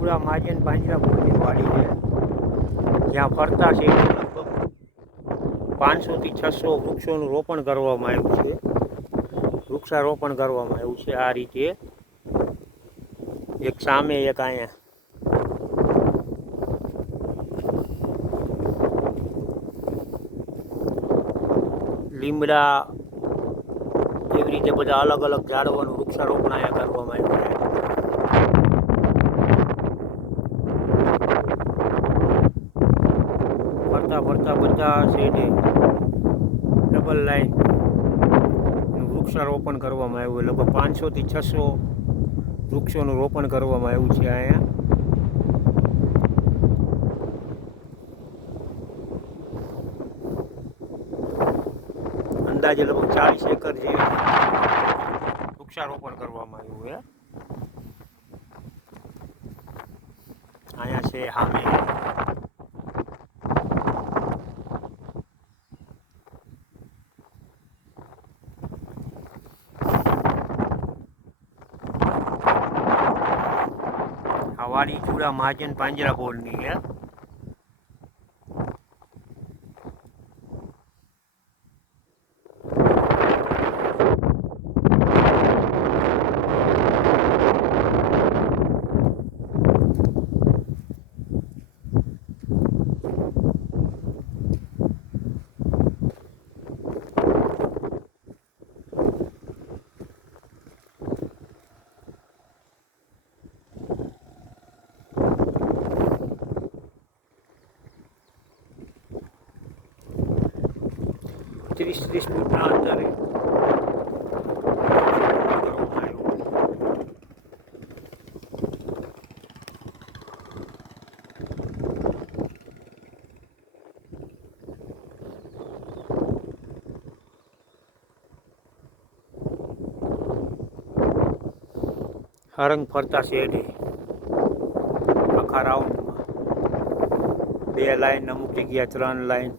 ચૂડા માજન પાંજરાપોળની વાડી છે, જ્યાં ફરતા છે લગભગ 500 થી 600 વૃક્ષોનું રોપણ કરવામાં આવ્યું છે. વૃક્ષારોપણ કરવામાં આવ્યું છે આ રીતે, એક સામે એક અહીંયા. લીમડા એવી રીતે બધા અલગ અલગ ઝાડવાનું વૃક્ષારોપણ અહીંયા કરવામાં આવ્યું છે. ફરતા ફરતા બધા શેડે ડબલ લાઈન વૃક્ષારોપણ કરવામાં આવ્યું. લગભગ 500 થી 600 વૃક્ષોનું રોપણ કરવામાં આવ્યું છે અહીંયા. અંદાજે લગભગ 40 એકર જેવી વૃક્ષારોપણ કરવામાં આવ્યું છે. અહીંયા છે સામે વાડી ચૂડા મહાજન પાંજરાપોળની છે. ત્રીસ ફૂટના અંતરે હરંગ ફરતા શેડે આખા રાઉન્ડમાં 2 લાઈન, અમુક જગ્યાએ 3 લાઈન.